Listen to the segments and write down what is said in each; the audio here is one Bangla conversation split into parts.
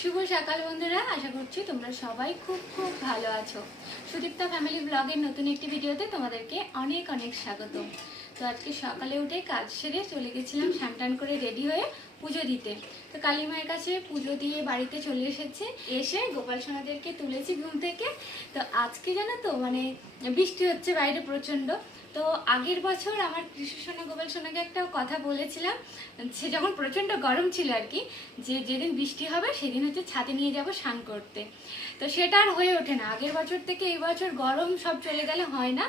শুভ সকাল বন্ধুরা, আশা করছি তোমরা সবাই খুব খুব ভালো আছো। সুদীপ্তা ফ্যামিলি ব্লগের নতুন একটি ভিডিওতে তোমাদেরকে অনেক অনেক স্বাগত। তো আজকে সকালে উঠে কাজ সেরে চলে গেছিলাম স্নান করে রেডি হয়ে পুজো দিতে। তো কালী মায়ের কাছে পুজো দিয়ে বাড়িতে চলে এসেছি, এসে গোপাল সোনাদেরকে তুলেছি ঘুম থেকে। তো আজকে জানো তো বৃষ্টি হচ্ছে বাইরে প্রচণ্ড। তো আগের বছর আমার কৃষ্ণ সোনা গোপাল সোনাকে একটা কথা বলেছিলাম, সে যখন প্রচণ্ড গরম ছিল আর কি, যে যেদিন বৃষ্টি হবে সেদিন হচ্ছে ছাদে নিয়ে যাব স্নান করতে। তো সেটা আর হয়ে ওঠে না, আগের বছর থেকে এই বছর গরম সব চলে গেলে হয় না।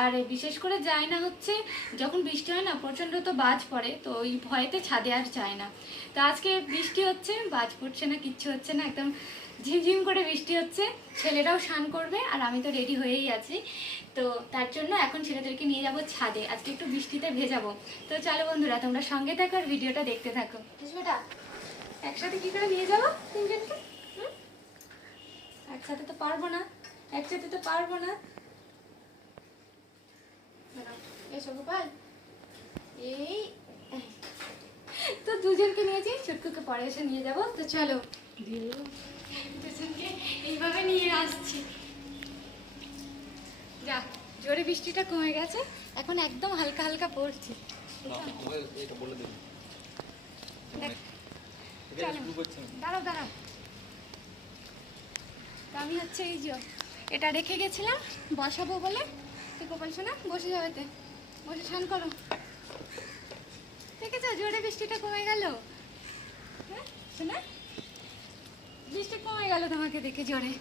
আর বিশেষ করে যায় না হচ্ছে যখন বৃষ্টি হয় না প্রচণ্ড তো বাজ পড়ে, তো ওই ভয়েতে ছাদে আর যায় না। তো আজকে বৃষ্টি হচ্ছে, বাজ পড়ছে না, কিচ্ছু হচ্ছে না, একদম ঝিমঝিম করে বৃষ্টি হচ্ছে। ছেলেরাও স্নান করবে আর আমি তো রেডি হয়েই আছি। তো তার জন্য এখন ছেলেদেরকে নিয়ে যাব ছাদে, আজকে একটু বৃষ্টিতে ভেজাবো। তো চলো বন্ধুরা, তোমরা সঙ্গে থাকো আর ভিডিওটা দেখতে থাকো। বেটা একসাথে কি করে নিয়ে যাবো তিনজনকে? একসাথে তো পারবো না, একসাথে তো পারবো না। এসো গোপাল, এই তো দুজনকে নিয়েছি, ছুটকুকে পরে এসে নিয়ে যাবো। তো চলো দুজনকে এইভাবে নিয়ে আসছি। যা জোরে বৃষ্টিটা কমে গেছে, এখন একদম হালকা হালকা পড়ছে। দাঁড়াও দাঁড়াও, আমি হচ্ছে এই যে এটা রেখে গেছিলাম বসাবো বলে। তুই গোপাল সোনা বসে যাবে, বসে স্নান করো। দেখেছো জোরে বৃষ্টিটা কমে গেল? হ্যাঁ সোনা, বৃষ্টি কমে গেল তোমাকে দেখে জোরে।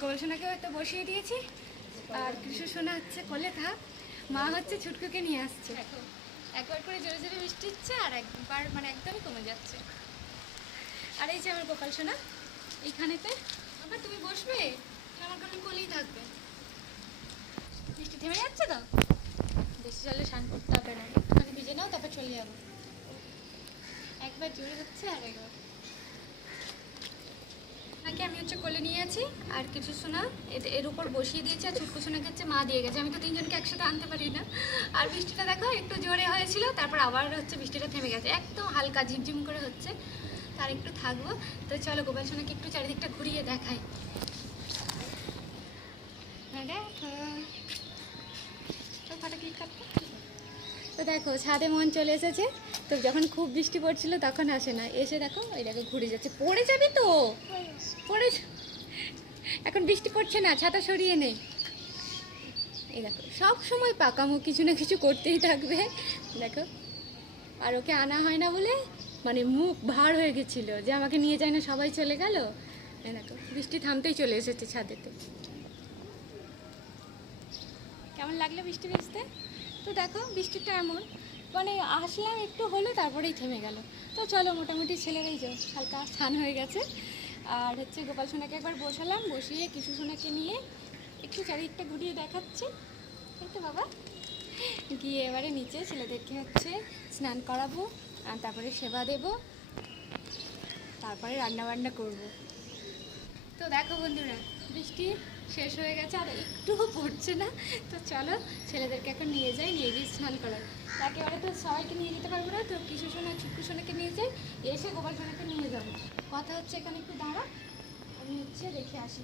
গোপাল সোনাকে হয়তো বসিয়ে দিয়েছি, আর কৃষ্ণ সোনা হচ্ছে কোলে থাক, মা হচ্ছে ছুটকুকে নিয়ে আসছে। একবার করে জোরে জোরে বৃষ্টি হচ্ছে আর একবার একদমই কমে যাচ্ছে। আর এই যে আমার গোপাল সোনা এইখানেতে, আবার তুমি বসবে, আমার কারণ কোলেই থাকবে। বৃষ্টি থেমে যাচ্ছে তো, বেশি জলে স্নান করতে হবে না, একটুখানি ভিজে নাও তারপর চলে যাবো। একবার জোরে হচ্ছে আর একবার নাকি আমি হচ্ছে কোলে নিয়ে আছি, আর কিছু সোনা এর উপর বসিয়ে দিয়েছি, আর ছুটকু সোনাকে হচ্ছে মা দিয়ে গেছে। আমি তো তিনজনকে একসাথে আনতে পারি না। আর বৃষ্টিটা দেখো একটু জোরে হয়েছিল, তারপর আবার হচ্ছে বৃষ্টিটা থেমে গেছে, একদম হালকা ঝিমঝিম করে হচ্ছে। তার একটু থাকবো। তো চলো গোপাল সোনাকে একটু চারিদিকটা ঘুরিয়ে দেখাই। তো দেখো ছাদে মন চলে এসেছে। তো যখন খুব বৃষ্টি পড়ছিল তখন আসে না, এসে দেখো ওই দেখো ঘুরে যাচ্ছে। পড়ে যাবি তো, পড়ে এখন বৃষ্টি পড়ছে না, ছাতা সরিয়ে নেই। এই দেখো সব সময় পাকামো কিছু না কিছু করতেই থাকবে। দেখো আর ওকে আনা হয় না বলে মুখ ভার হয়ে গেছিল যে আমাকে নিয়ে যায় না, সবাই চলে গেল। দেখো বৃষ্টি থামতেই চলে এসেছে ছাদেতে। কেমন লাগলো বৃষ্টি ভিজতে? তো দেখো বৃষ্টিটা এমন আসলাম একটু হলো তারপরেই থেমে গেল। তো চলো মোটামুটি ছেলেরাই যাও হালকা স্নান হয়ে গেছে। আর হচ্ছে গোপাল সোনাকে একবার বসালাম, বসিয়ে কিছু সোনাকে নিয়ে একটু চারিদিকটা ঘুরিয়ে দেখাচ্ছি। তাই তো বাবা, গিয়ে এবারে নিচে ছেলেদেরকে হচ্ছে স্নান করাবো, আর তারপরে সেবা দেব, তারপরে রান্নাবান্না করব। তো দেখো বন্ধুরা বৃষ্টি শেষ হয়ে গেছে, আর একটুও পড়ছে না। তো চলো ছেলেদেরকে এখন নিয়ে যাই, নিয়ে গিয়ে স্নান করাই। একেবারে তো সবাইকে নিয়ে যেতে পারবো না, তো কিছু সোনা ছুটকু সোনাকে নিয়ে যাই, এসে গোপাল সোনাকে নিয়ে যাবো। কথা হচ্ছে এখানে একটু দাঁড়া, আমি হচ্ছে দেখে আসি।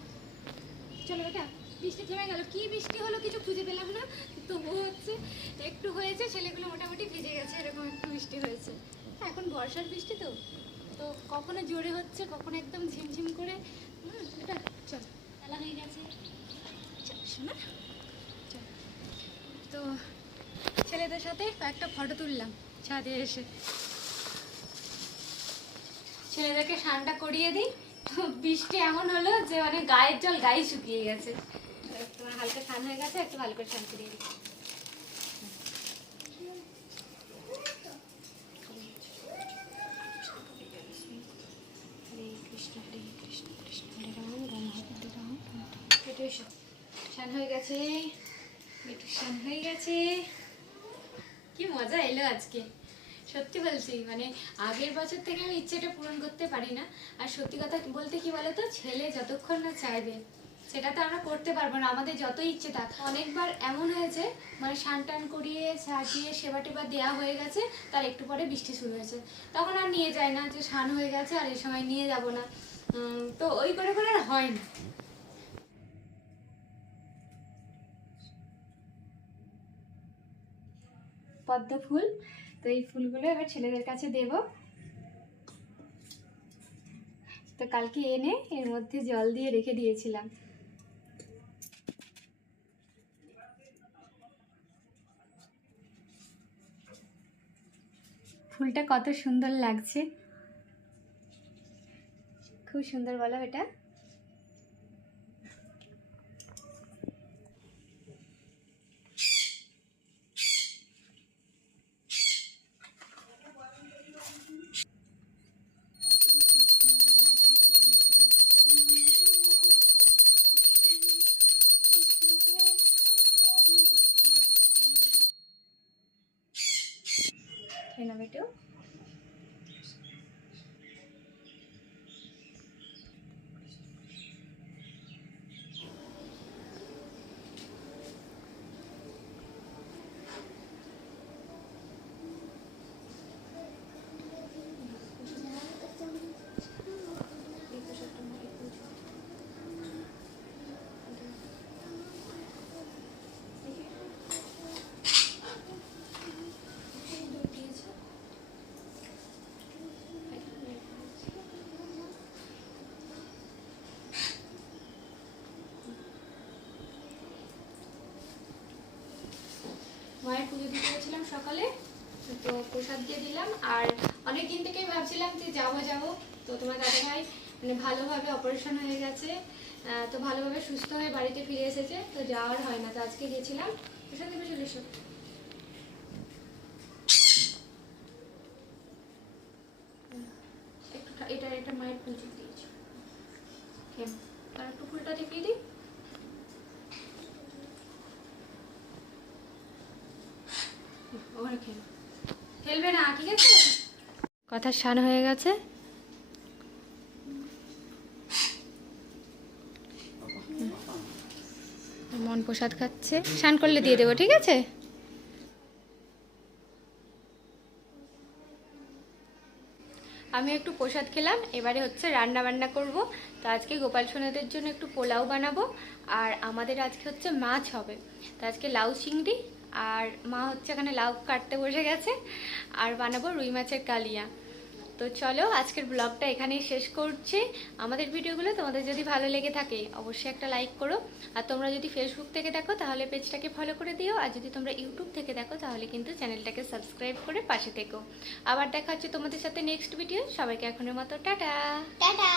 চলো এটা বৃষ্টি থেমে গেল, কি বৃষ্টি হলো কিছু খুঁজে পেলাম না। তবুও হচ্ছে একটু হয়েছে, ছেলেগুলো মোটামুটি ভিজে গেছে, এরকম একটু বৃষ্টি হয়েছে। এখন বর্ষার বৃষ্টি তো, তো কখনো জোরে হচ্ছে কখনো একদম ঝিমঝিম করে। এটা চল খেলা হয়ে গেছে, শোনা। তো ছেলেদের সাথে কয়েকটা ফটো তুললাম ছাদে এসে। ছেলেদেরকে স্নানটা করিয়ে দিই। তো বৃষ্টি এমন হলো যে গায়ের জল গায়ে শুকিয়ে গেছে। তোমার হালকা স্নান হয়ে গেছে, একটু ভালো করে স্নান করিয়ে দিই। স্নান হয়ে গেছে, একটু স্নান হয়ে গেছে। কি মজা এলো আজকে, সত্যি বলছি। আগের বছর থেকে আমি ইচ্ছেটা পূরণ করতে পারি না। আর সত্যি কথা বলতে কি বলতো, ছেলে যতক্ষণ না চাইবে সেটা তো আমরা করতে পারবো না, আমাদের যত ইচ্ছে থাক। অনেকবার এমন হয়েছে মানে স্নান টান করিয়ে সাজিয়ে সেবা টেবা দেওয়া হয়ে গেছে, তার একটু পরে বৃষ্টি শুরু হয়েছে, তখন আর নিয়ে যায় না, যে স্নান হয়ে গেছে আর এই সময় নিয়ে যাব না। তো ওই করে করে আর হয় না। পদ্ম ফুল, তো এই ফুলগুলো এবার ছেলেদের কাছে দেব। তো কালকে এনে এর মধ্যে জল দিয়ে রেখে দিয়েছিলাম। ফুলটা কত সুন্দর লাগছে, খুব সুন্দর, বলো এটা? খেয়ে নাও একটু। মায়ের পুজো দিতে গেছিলাম সকালে, তো প্রসাদ দিয়ে দিলাম। আর অনেক দিন থেকেই ভাবছিলাম যে যাবো, তো তোমার দাদাভাই মানে ভালোভাবে অপারেশন হয়ে গেছে, তো ভালোভাবে সুস্থ হয়ে বাড়িতে ফিরে এসেছে, তো যাওয়ার হয় না, তো আজকে গেছিলাম। প্রসাদ দেবে, চলে এসো। একটু এটা মায়ের পুজো দিয়েছি, আর একটু ফুলটা দেখিয়ে দিই। ফেলবে না, ঠিক আছে? কথা শান হয়ে গেছে। মন প্রসাদ খাচ্ছে, শান করলে দিয়ে দেবো, ঠিক আছে? আমি একটু প্রসাদ খেলাম, এবারে হচ্ছে রান্না বান্না করব। তো আজকে গোপাল সোনাদের জন্য একটু পোলাও বানাবো, আর আমাদের আজকে হচ্ছে মাছ হবে। তো আজকে লাউ চিংড়ি, আর মা হচ্ছে এখানে লাউ কাটতে বসে গেছে, আর বানাবো রুই মাছের কালিয়া। তো চলো আজকের ব্লগটা এখানেই শেষ করছি। আমাদের ভিডিওগুলো তোমাদের যদি ভালো লেগে থাকে অবশ্যই একটা লাইক করো, আর তোমরা যদি ফেসবুক থেকে দেখো তাহলে পেজটাকে ফলো করে দিও, আর যদি তোমরা ইউটিউব থেকে দেখো তাহলে কিন্তু চ্যানেলটাকে সাবস্ক্রাইব করে পাশে থেকো। আবার দেখা হচ্ছে তোমাদের সাথে নেক্সট ভিডিও। সবাইকে এখনের মতো টাটা টাটা।